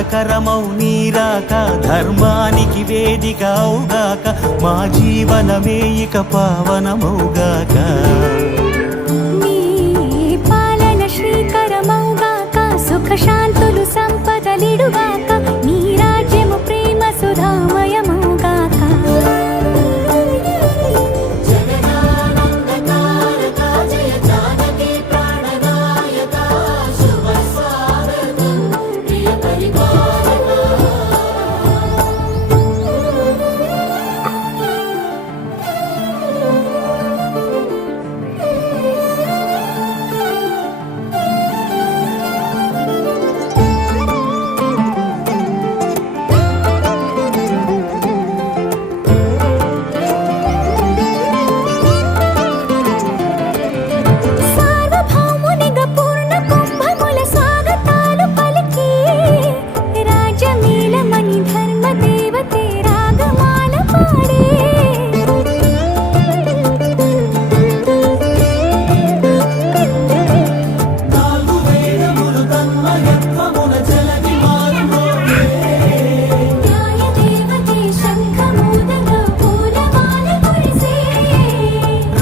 మంగళకరమౌ నీరాక ధర్మానికి వేదిక అవుగాక మా జీవనమే ఇక పావనమౌగాక పాలన శ్రీకరమౌగాక సుఖ శాంతులు సంపదలిడుగాక నీ రాజ్యము ప్రేమ సుధామయమౌగాక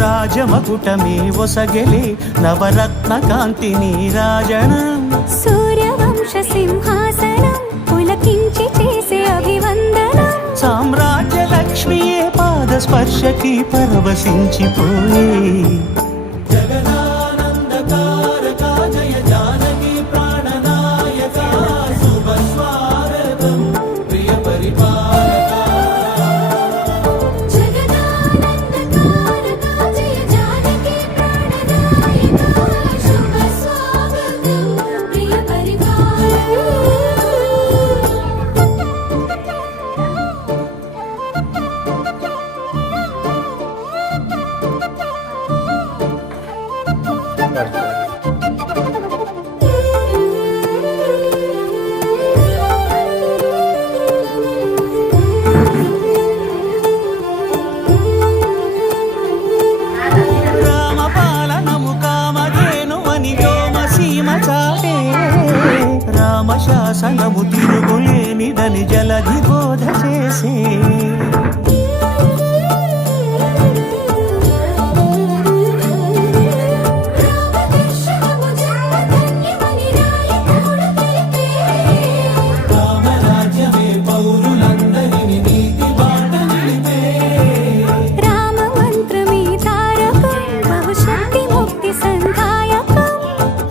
రాజమకుటమే ఒసగెలే నవరత్న కాంతి నీరాజనం సూర్యవంశ సింహాసనం పులకించి చేసే అభివందనం సామ్రాజ్య లక్ష్మియే పాద స్పర్శకి పరవశించిపోయే రామశాసనము తిరుగులేనిదని జలధి బోధ చేసే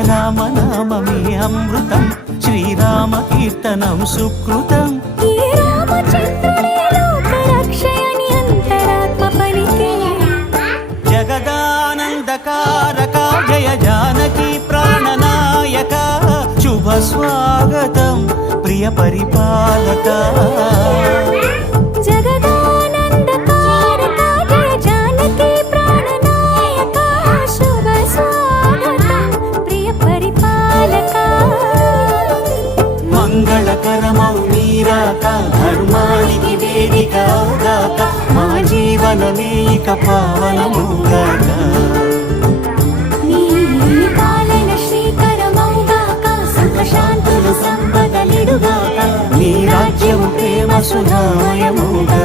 రామనామమే అమృతం శ్రీరామ కీర్తనం సుకృతం జగదానందకారక జయ జానకి ప్రాణనాయక శుభ స్వాగతం ప్రియ పరిపాలక మంగళకరమౌ నీరాక ధర్మానికి వేదిక అవుగాక మా జీవనమే ఇక పావనమౌగాక నీ పాలన శ్రీకరమౌగాక సుఖ శాంతులు సంపదలిడుగాక నీ రాజ్యము ప్రేమ సుధామయమౌగాక